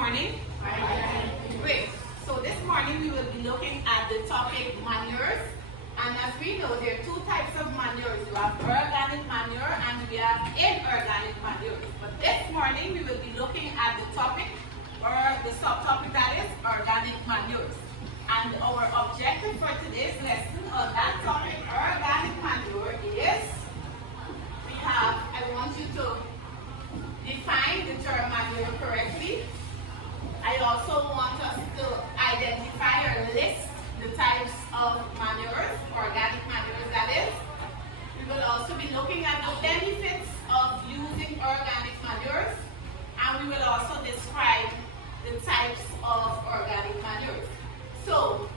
morning. Great. So this morning we will be looking at the topic manures. And as we know, there are two types of manures. You have organic manure and we have inorganic manures. But this morning we will be looking at the topic, or the subtopic, that is organic manures. And our objective for today's lesson on that topic, organic manure, is I want you to define the term manure correctly. I also want us to identify or list the types of manures, organic manures that is. We will also be looking at the benefits of using organic manures, and we will also describe the types of organic manures. So,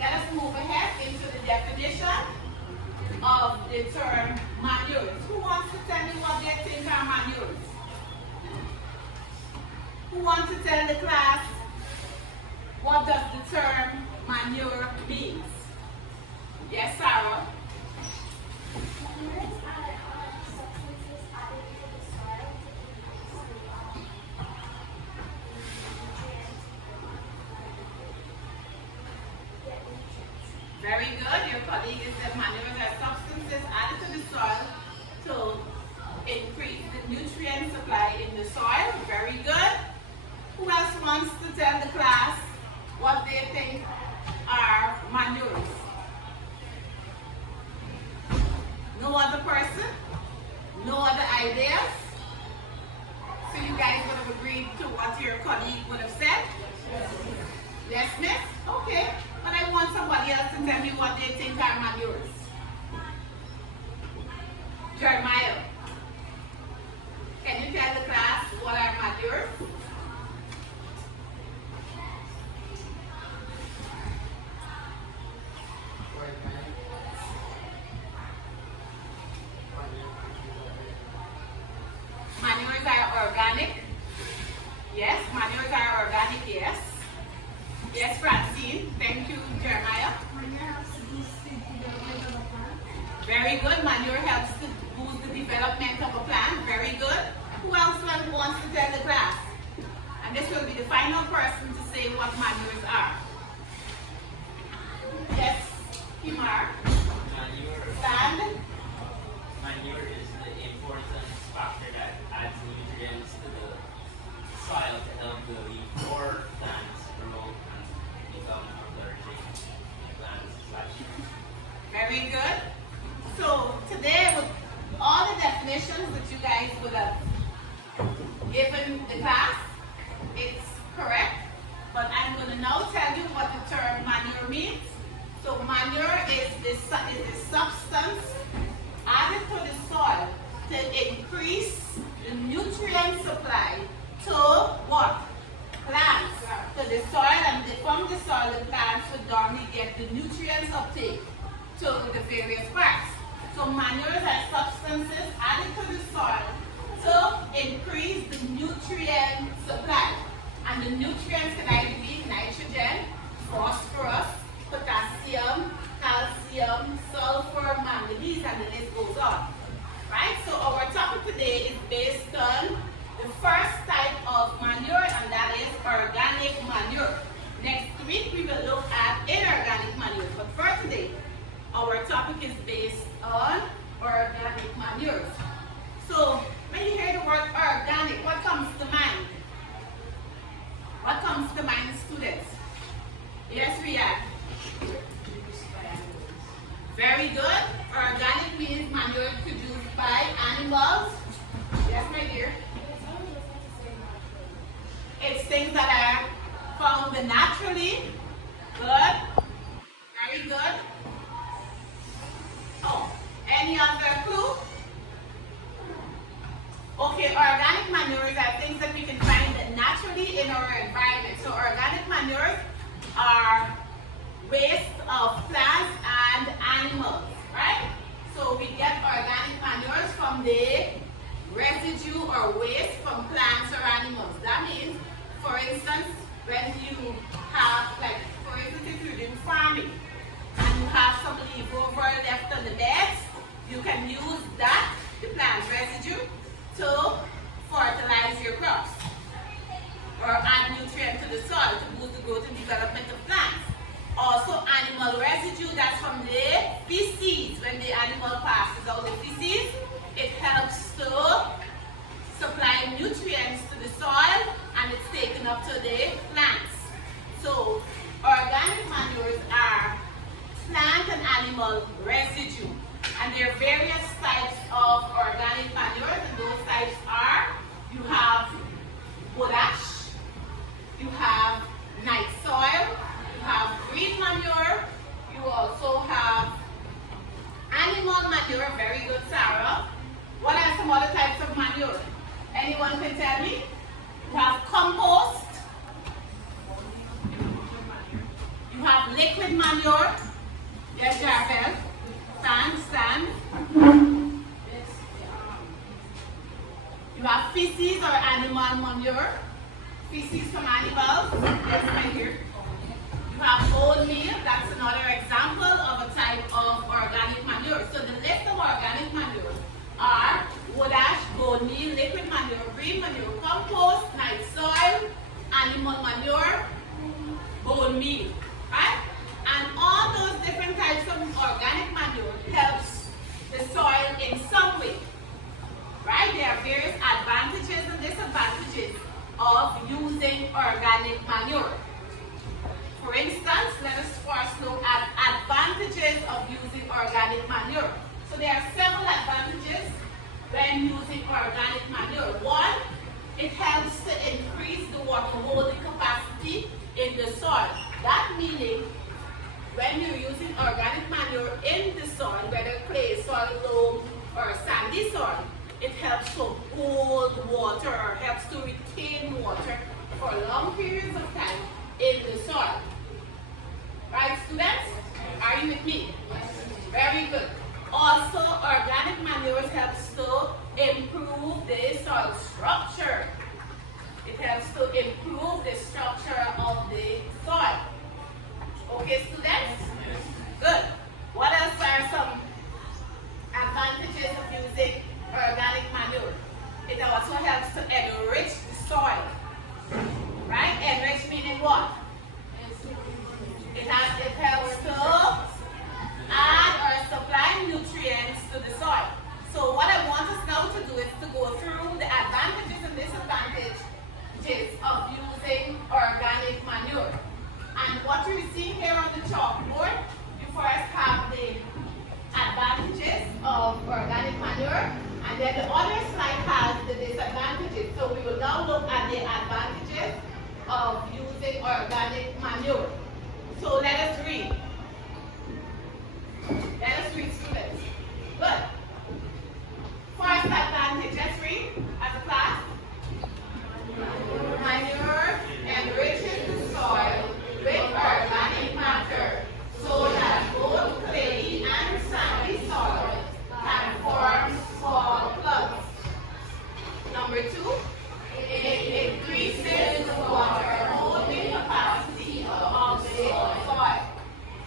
let us move ahead into the definition of the term manures. Who wants to tell me what they think are manures? Who wants to tell the class what does the term manure means? Yes, Sarah? Manures are substances added to the soil to get nutrients. Very good. Your colleague is that manures are substances added to the soil to increase the nutrient supply in the soil. Very good. Who else wants to tell the class what they think are manures? No other person? No other ideas? So you guys would have agreed to what your colleague would have said? Yes, miss? Okay. But I want somebody else to tell me what they think are manures. Jeremiah, can you tell the class what are manures? Manures are organic. Yes, manures are organic, yes. Yes, Francine. Thank you, Jeremiah. Manure helps to boost the development of a plant. Very good. Manure helps to boost the development of a plant. Very good. Who else wants to tell the class? And this will be the final person to say what manures are. Yes, Himar. Manure is the important factor that adds nutrients to the soil to help the leaf or plants grow and become flourishing plants. Very good. So today, with all the definitions that you guys would have given the class, it's correct. But I'm going to now tell you what the term manure means. So manure is the substance added to the soil to increase the nutrient supply to what? Plants. To the soil, and from the soil the plants would normally get the nutrients uptake to the various parts. So manures are substances added to the soil to increase the nutrient supply. And the nutrients can either be nitrogen, phosphorus, potassium, calcium, sulfur, manganese, and the list goes on. Right? So our topic today is based on the first type of manure, and that is organic manure. Next week we will look at inorganic manure. But for today, our topic is based on organic manures. So when you hear the word organic, what comes to mind? What comes to mind, students? Yes, we are. Very good. Organic means manure produced by animals. Yes, my dear. It's things that are found naturally. Good. Very good. Oh, any other clue? Okay, organic manures are things that we can find naturally in our environment. So organic manures are waste of plants and animals, right? So we get organic manures from the residue or waste from plants or animals. That means, for instance, when you have, like, for instance, if you're doing farming and you have some leaveover left on the beds, you can use that, the plant residue, to fertilize your crops. Or growth and development of plants. Also, animal residue, that's from the feces. When the animal passes out the feces, it helps to supply nutrients to the soil and it's taken up to the plants. So, organic manures are plant and animal residue. And there are various types of organic manures, and those types are, you have potash, you have night soil, you have green manure, you also have animal manure. Very good, Sarah. What are some other types of manure? Anyone can tell me? You have compost, you have liquid manure. Yes, Jarvel. Stand. You have feces or animal manure. Feces from animals. Yes, right here. You have bone meal. That's another example of a type of organic manure. So the list of organic manure are wood ash, bone meal, liquid manure, green manure, compost, night soil, animal manure, bone meal. Right? And all those different types of organic manure helps the soil in some way. Right? There are various advantages and disadvantages of using organic manure. For instance, let us first look at advantages of using organic manure. So there are several advantages when using organic manure. One, it helps to increase the water holding capacity in the soil. That meaning, when you're using organic manure in the soil, whether clay soil, loam, or sandy soil, it helps to hold water or helps to retain water for long periods of time in the soil. Right, students? Are you with me? Very good. Also, organic manure helps to improve the soil structure. It helps to improve the structure of the soil. Okay, students? Good. What else are some advantages of using organic manure? It also helps to enrich the soil. Right? Enrich meaning what? It helps to add or supply nutrients to the soil. So what I want us now to do is to go through the advantages and disadvantages of using organic manure. And what you're seeing here on the chalkboard, you first have the advantages of organic manure, and then the other slide has the disadvantages. So we will now look at the advantages of using organic manure. So let us read. Let us read, students. Good. First advantage, let's read as a class. Manure enriches the soil with organic matter so that both clay and sandy soil can form small plugs. Number two, it increases the water holding capacity of the soil.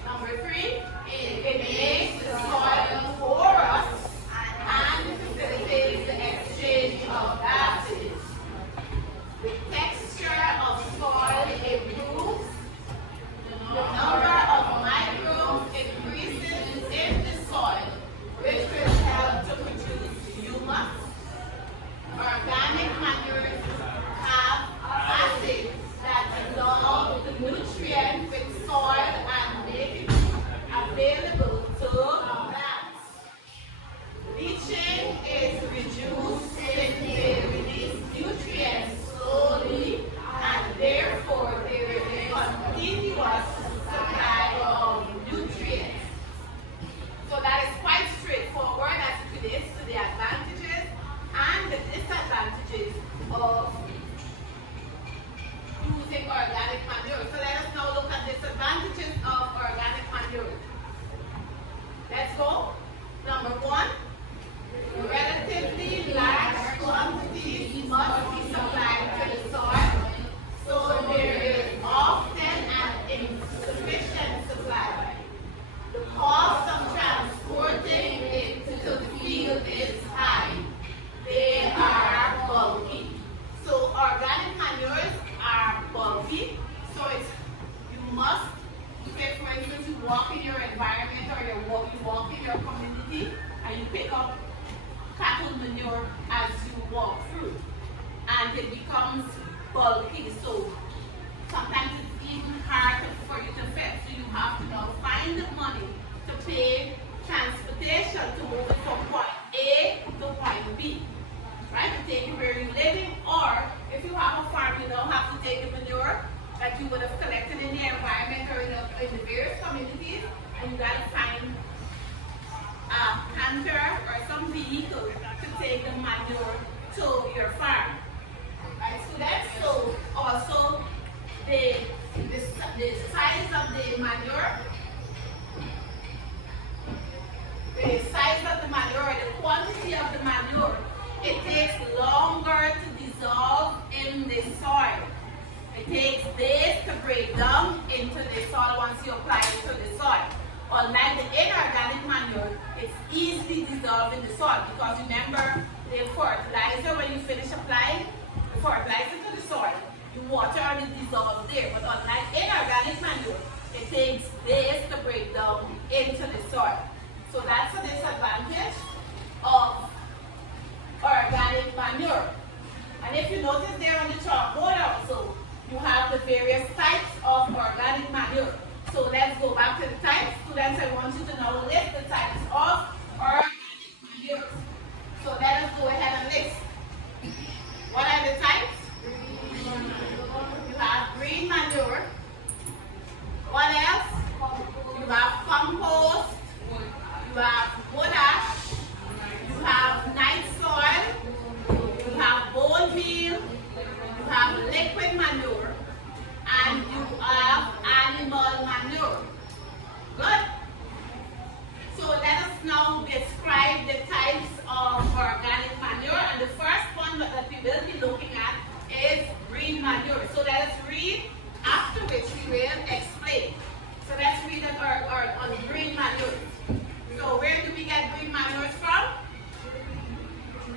Number three, it makes the soil porous and facilitates the exchange of gases. The texture of soil improves. The number of microbes increases in the soil, which will help to produce humus. Organic manures have acids that dissolve the nutrients in soil and make it available to plants. Leaching is reduced since they release nutrients slowly, and therefore there is a continuous supply of nutrients. So that is quite straightforward as it is to the advantages and the disadvantages of using organic manure. So let us now look at disadvantages of organic manure. Let's go. Number one, relatively large quantities must be supplied to the soil, so there is often an insufficient supply. The cost of transporting it to the field is high. They are bulky. So becomes bulky. So sometimes it's even hard for you to fit. So you have to now find the money to pay transportation to move it from point A to point B. Right? To take it where you're living, or if you have a farm, you don't have to take the manure that you would have collected in the environment or in the various communities, and you got to find a canter or some vehicle to take the manure to your farm. Right? So that's so also the size of the manure, the quantity of the manure, it takes longer to dissolve in the soil. It takes days to break down into the soil once you apply it to the soil. Unlike the inorganic manure, it's easily dissolved in the soil because remember the fertilizer, when you finish applying the fertilizer to the soil, the water already dissolves there. But unlike inorganic manure, it takes days to break down into the soil. So that's a disadvantage of organic manure. And if you notice there on the chalkboard also, you have the various types of organic manure. So let's go back to the types. Students, I want you to now list the types of organic manure. So let us go ahead and list. What are the types? You have green manure. What else? You have compost. You have potash. You have night soil. You have bone meal. You have liquid manure. And you have animal manure. Good? So let us now describe the types of organic manure. And the first one that we will be looking at is green manure. So let us read, after which we will explain. So let's read on green manure. So where do we get green manures from?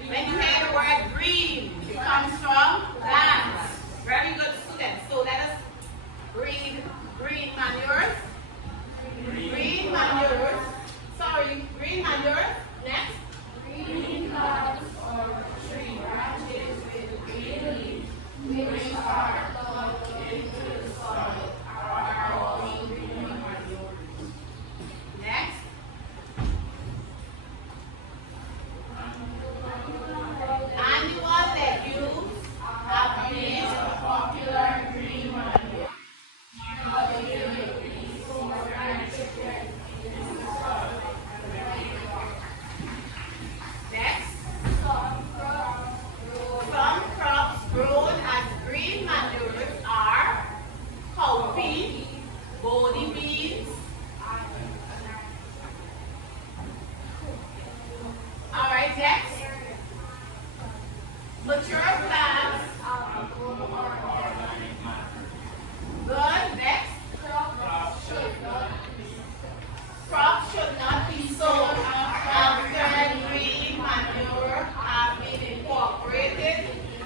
When you hear the word green, it comes from plants. Very good, students. So let us read green manures. Green manures. Sorry, green manures. Next. Green plants or tree branches with green leaves, which are plugged into the soil, are also green manure. Next. Annual legumes have been A popular green manure. Available for chicken in the soil. next. Some crops grow Some crops grown as green manures are cowpea, body beans. All right, next. Mature plants. Good. Next. Crops should not be sown after green manure have been incorporated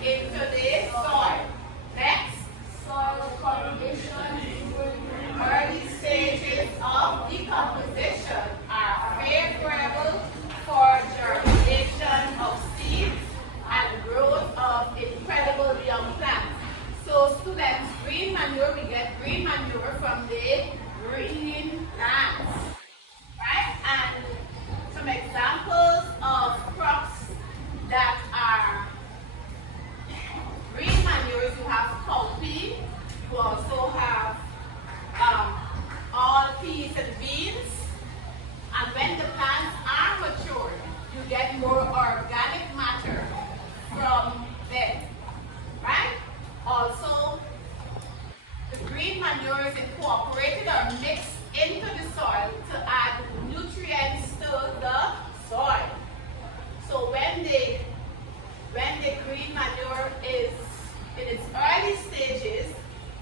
into the soil. Next. soil conditions during Early stages of decomposition are favorable for germination of seeds and growth of incredible young plants. So students, green manure, we get green manure from the green plants. Right? And some examples of crops that are green manures, you have cowpea, you also have all peas and beans. And when the plants are mature, you get more organic matter from them. Right? Also, the green manure is incorporated or mixed into the soil to add nutrients to the soil. So when the green manure is in its early stages,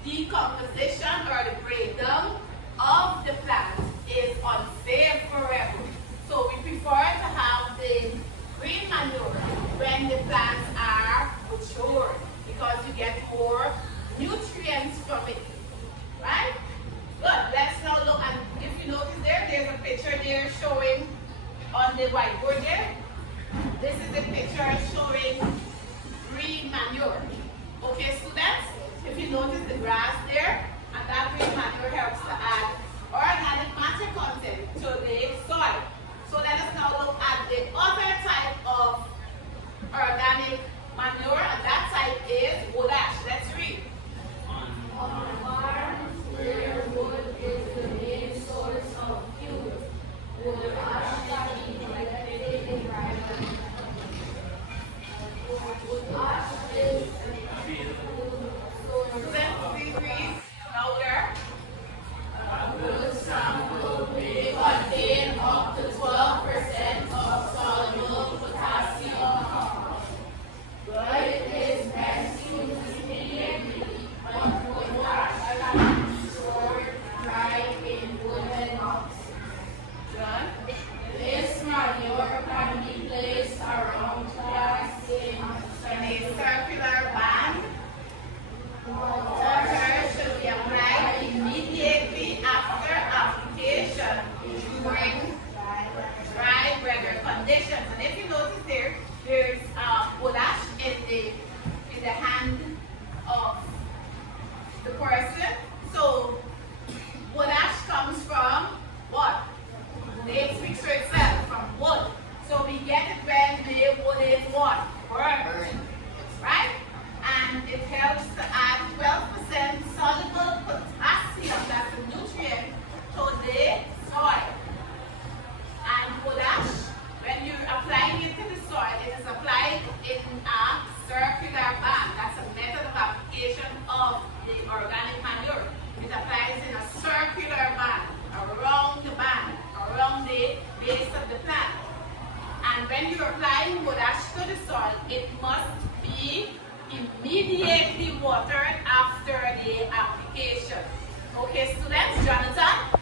decomposition or the breakdown of the plant is unfavorable. So we prefer to have the green manure when the plants are mature because you get more nutrients from it. Right? Good. Let's now look, and if you notice there's a picture there showing on the whiteboard there. This is the picture showing green manure. Okay, students, if you notice the grass there, and that green manure helps to add organic matter content to the soil. So let us now look at the other type of organic manure, and that type is wood ash. Let's read. On farms where wood is the main source of fuel, wood ash can be collected in private. Wood ash is Students, please read louder. wood sample may contain up to 12% of soluble potassium. But it is best used immediately when wood ash can be stored dry in wooden boxes. John. This manure can be placed around plants in In a circular band, water should be applied immediately after application during dry weather conditions. And if you notice there, there's wood ash in the hand of the person. So wood ash comes from what? It speaks for itself, from wood. So we get it when the wood is what? Burnt. Right? And it helps to add 12% soluble potassium, that's a nutrient, to the soil. And wood ash, when you're applying it to the soil, it is applied in a circular band. That's a method of application of the organic manure. It applies in a circular band, around the base of the plant. And when you're applying wood ash to the soil, it must be immediately watered after the application. Okay, students, Jonathan?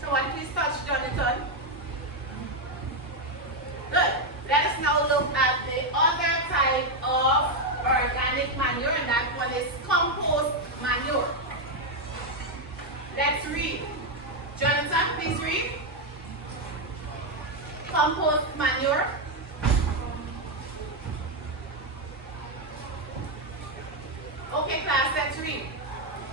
Someone please touch Jonathan. Good. Let us now look at the other type of organic manure, and that one is compost manure. Let's read. Jonathan, please read. Compost manure. Okay, class, let's read.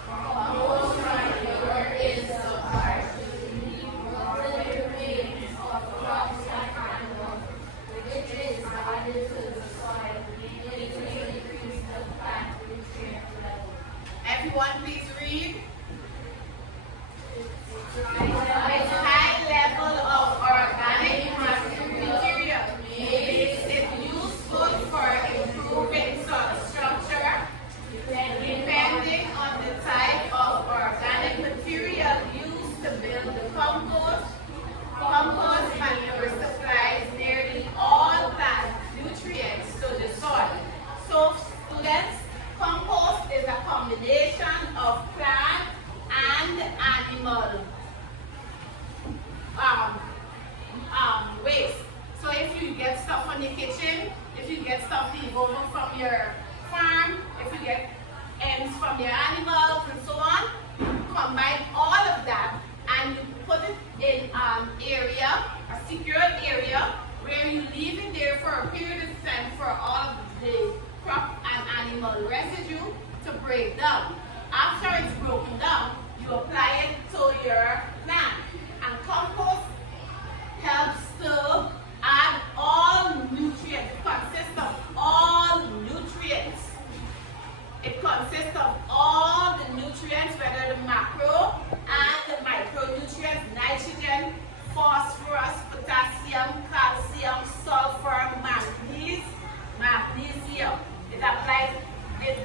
compost manure is the part the remains of crops and animals, which is added to the soil, leading to increase the plant nutrient level. Everyone, please read. Its high level of organic material makes it useful for improving soil structure. Depending on the type of organic material used to build the compost, compost manure supplies nearly all plant nutrients to the soil. So, students, compost is a combination of plant and animal waste. So if you get stuff on your kitchen, if you get stuff leave over from your farm, if you get ends from your animals and so on, combine all of that and you put it in an area, a secured area, where you leave it there for a period of time for all of the crop and animal residue to break down. After it's broken down, you apply it to your plant. And compost helps to add all nutrients. It consists of all nutrients. It consists of all the nutrients, whether the macro and the micronutrients, nitrogen, phosphorus, potassium, calcium, sulfur, magnesium. It applies it.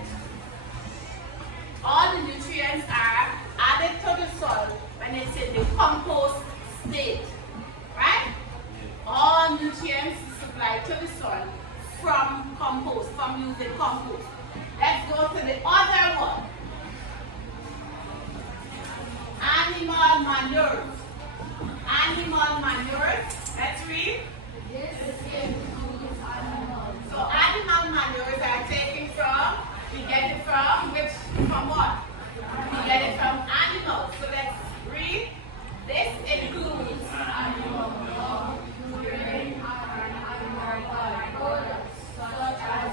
All the nutrients are added to the soil when it's in the compost state. Right? All nutrients supplied to the soil from compost, from using compost. Let's go to the other one. Animal manure. Animal manure. Let's read. So animal manures are taken from, we get it from which, from what? We get it from animals. So let's read. This includes animal milk, urine, and animal products such as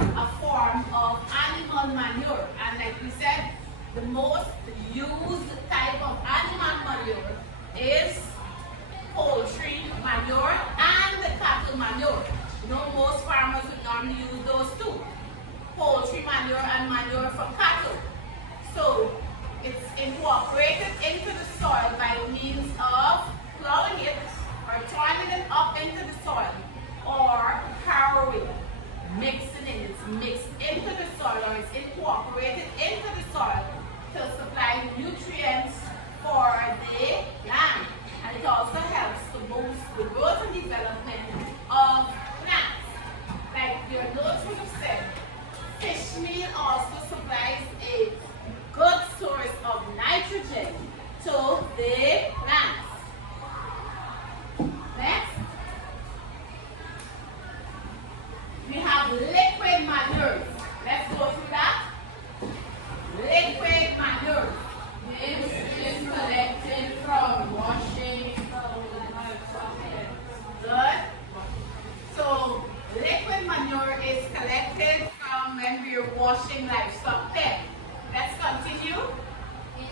a form of animal manure. And like we said, the most used type of animal manure is poultry manure and cattle manure. You know, most farmers would normally use those two, poultry manure and manure from cattle. So it's incorporated into the soil by means of plowing it or turning it up into the soil or harrowing, mixing it. It's mixed into the soil or it's incorporated into the soil to supply nutrients for the land. And it also helps to boost the growth and development of plants. Like your notes would have said, fish meal also supplies a good source of nitrogen to the plants. Next, we have liquid manure. Let's go through that. Liquid manure. This is collected from washing. Good. So, liquid manure is collected from when we are washing livestock pen. Let's continue. It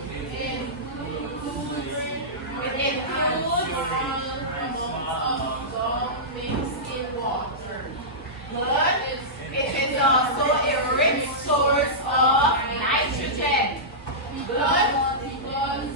includes Mixed in water. good. It is also a rich source of nitrogen. Good. Because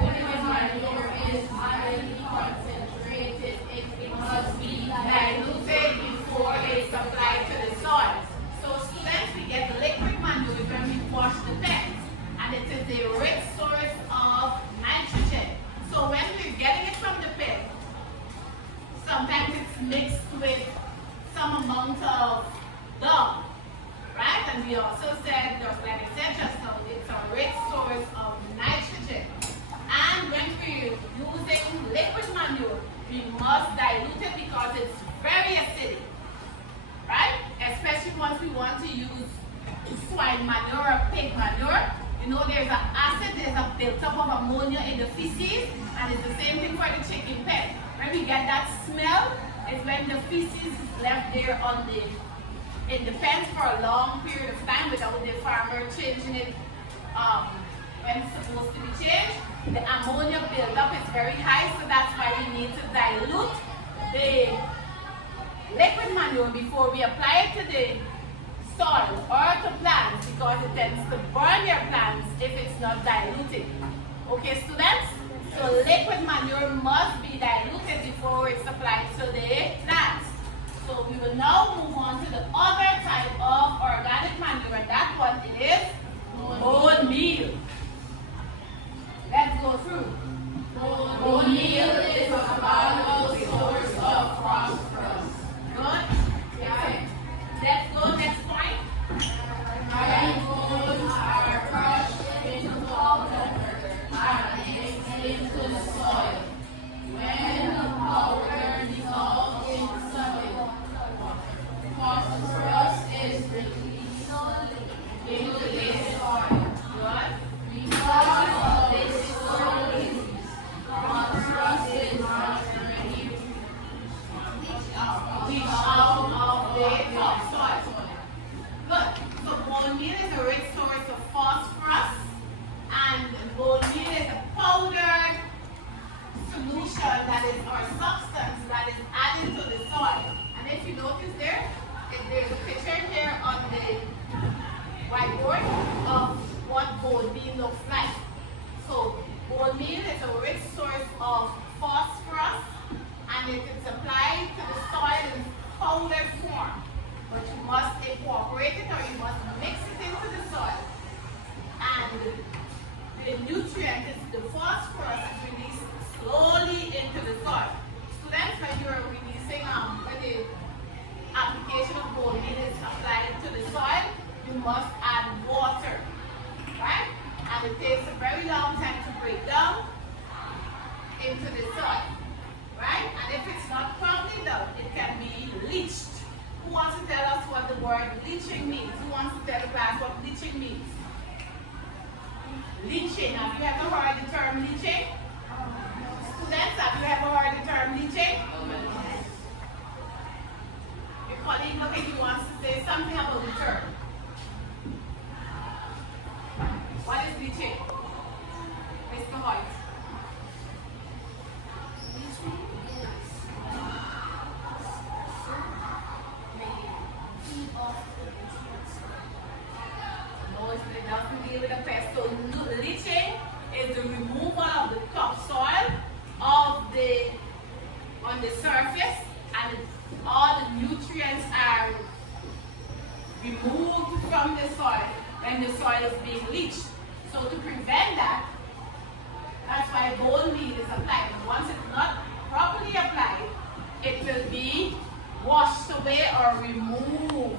liquid manure is highly concentrated, it must be Diluted before it's supplied to the soil. So students, we get liquid manure when we wash the pens, and it is a rich source of nitrogen. So when we're getting it from the pen, sometimes it's mixed with some amount of dung, right? And we also said, just like I said just now, it's a rich source of nitrogen. And when we're using liquid manure, we must dilute it because it's very acidic, right? Especially once we want to use swine manure or pig manure. You know, there's an acid, there's a built-up of ammonia in the feces, and it's the same thing for the chicken pen. When we get that smell, it's when the feces is left there in the pens for a long period of time without the farmer changing it when it's supposed to be changed. The ammonia buildup is very high, so that's why we need to dilute the liquid manure before we apply it to the soil or to plants, because it tends to burn your plants if it's not diluted. Okay, students? So liquid manure must be diluted before it's applied to the plants. So we will now move on to the other type of organic manure, and that one is bone meal. Let's go through. bone meal is a valuable source of phosphorus. Good. Okay. Let's go next point. Dry bones are crushed into powder and mixed into the soil. When the powder dissolves in soil, phosphorus is released into the soil. Good. Because of this soil release, phosphorus is naturally leached out of the Topsoil. Good. So bone meal is a rich source of phosphorus, and bone meal is a powdered solution that is, or substance that is added to the soil. And if you notice there's a picture here on the whiteboard of what bone meal looks like. So bone meal is a rich source of phosphorus, and it is applied to the soil in powder form. But you must incorporate it, or you must mix it into the soil. And the nutrient is the phosphorus is released slowly into the soil. Students, when you are releasing, when the application of bone meal is applied to the soil, you must add water, right? And it takes a very long time to break down into the soil, right? And if it's not properly done, it can be leached. Who wants to tell us what the word leaching means? Who wants to tell the class what leaching means? Leaching. Have you ever heard the term leaching? Students, have you ever heard the term leaching? Your colleague look at you wants to say something. something about the term. What is leaching? Mr. Hoyt. No, it doesn't deal with the pest. So leaching is the removal of the topsoil of the on the surface, and all the nutrients are removed from the soil when the soil is being leached. So to prevent that, that's why bone meal is applied. Once it's not properly applied, it will be washed away or removed.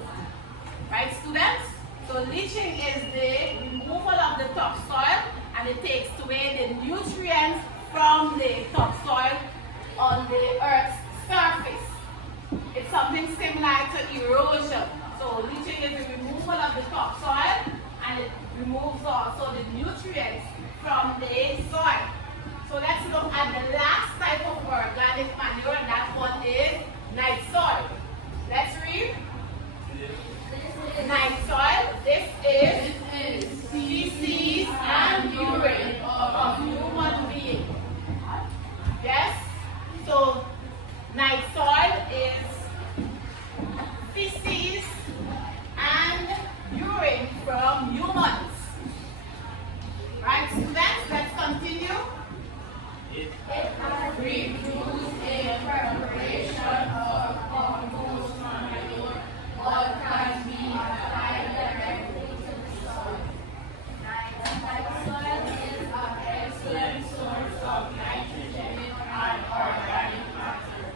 Right, students? So leaching is the removal of the topsoil, and it takes away the nutrients from the topsoil on the earth's surface. It's something similar to erosion. So leaching is the removal of the topsoil, and it removes also the nutrients from the soil. So let's look at the last type of organic manure, and that one is night soil. Let's read. Night soil. This is feces and urine of human beings. Yes? So night soil is feces and urine from humans. Right, students? Let's continue. It has been used in preparation of compost manure, or can be applied directly to the soil. Night soil is an excellent source of nitrogen and organic matter.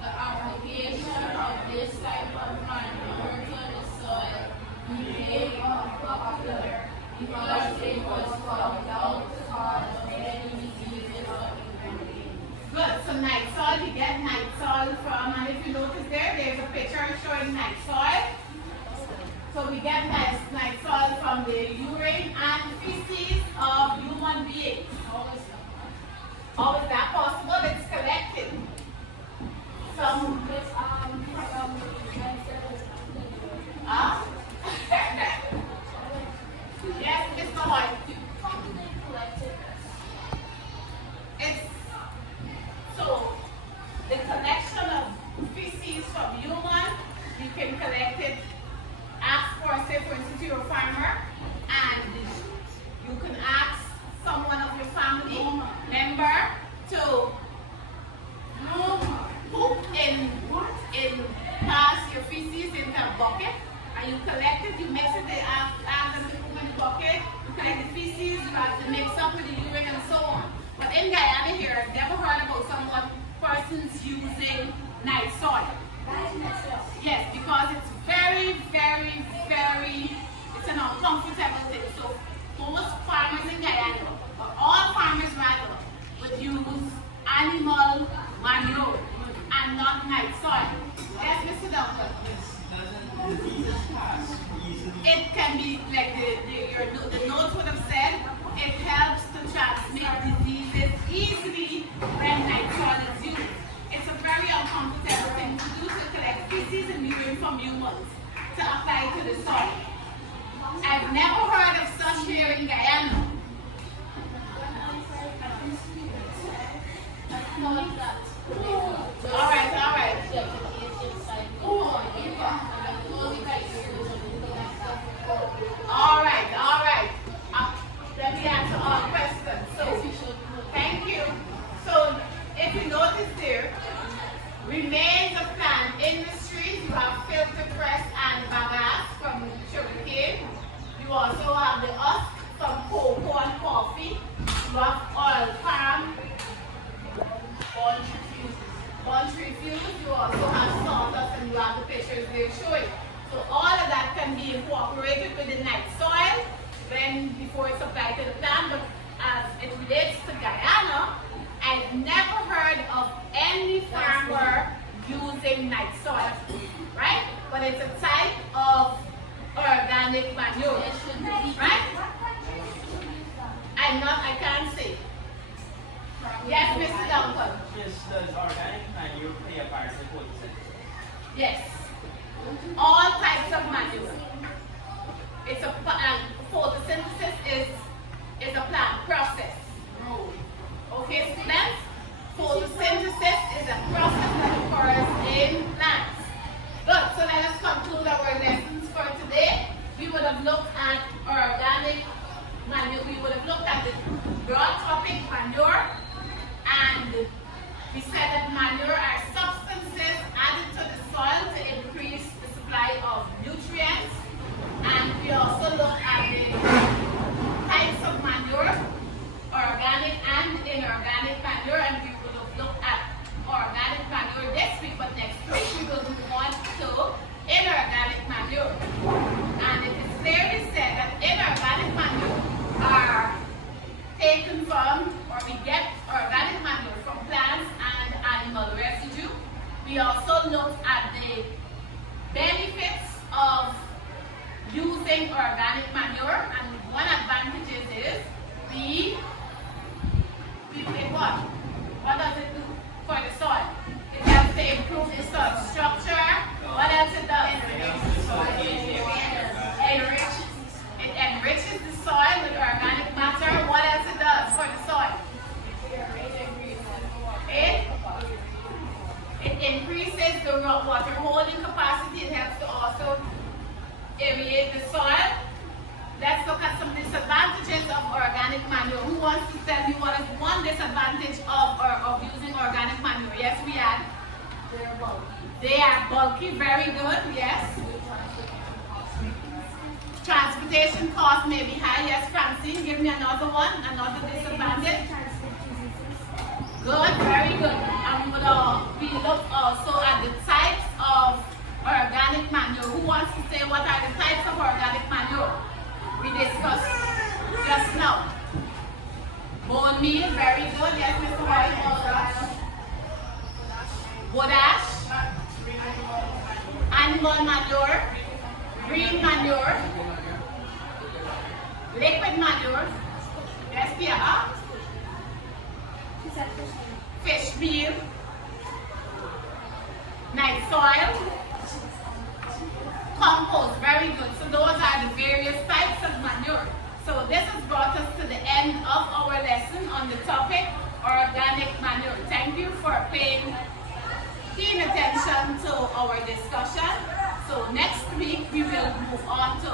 The application of this type of manure to the soil became unpopular because it was found out to cause many diseases of human beings. Good. So night soil, you get night soil from, and if you notice there's a picture showing night soil. So we get night soil from the urine and feces of human beings. How is that possible? It's collected. Some Ah? Yes, Mr. Hoyt. It's so the collection of feces from human, you can collect it. Ask for, say for instance, you're a farmer, and you can ask someone of your family member to poop in pass your feces into a bucket, and you collect it, you mix it, they ask them to poop in the bucket, you collect the feces, you have to mix up with the urine and so on. But in Guyana here, I've never heard about persons using night soil. Yes, because it's very, very, very, it's an uncomfortable thing. So most farmers in Guyana, or all farmers rather, would use animal manure and not night soil. Yes, Mr. Duncan? It can be, like the notes would have said, it helps to transmit diseases easily when night soil is used. It's a very uncomfortable thing to do, to collect feces and urine from humans to apply to the soil. I've never heard of such here in Guyana. All right. All right. Let me answer all questions. So, thank you. So, if you notice there, remains of plant industries, you have filter press and bagasse from sugarcane. You also have the husk from cocoa and coffee. You have oil palm, bunch refuse. You also have sawdust, and you have the pictures they're showing. So all of that can be incorporated with the night soil before it's applied to the plant. But as it relates to Guyana, I've never heard of any farmer using night soil, right? But it's a type of organic manure, right? I can't say. Yes, Mr. Duncan. Yes, does organic manure play a part in photosynthesis? Yes. All types of manure. have looked at organic manure. We would have looked at the broad topic manure, and we said that manure are substances added to the soil to increase the supply of nutrients. And we also looked at the types of manure, organic and inorganic manure, and we will look at organic manure this week, but next week we will move on to inorganic manure. And it is clearly said that inorganic manure are taken from, or we get organic manure from plants and animal residue. We also looked at the benefits of using organic manure, and one advantage is we what? What does it do for the soil? It helps to improve the soil structure. What else it does? It enriches the soil with organic matter. What else it does for the soil? It increases the water holding capacity. It helps to also aerate the soil. Let's look at some disadvantages of organic manure. Who wants to tell me what is one disadvantage of using organic manure? Yes, we had. They are bulky, very good, yes. Transportation costs may be high, yes. Francine, give me another one, another disadvantage. Good, very good. And we look also at the types of organic manure. Who wants to say what are the types of organic manure we discussed just now? Bone meal, very good. Yes, Mr. White. Potash. Animal manure. Green manure. Liquid manure. Yes, Pierre. Fish meal. Night soil. Compost, very good. So those are the various types of manure. So this has brought us to the end of our lesson on the topic organic manure. Thank you for paying keen attention to our discussion. So next week we will move on to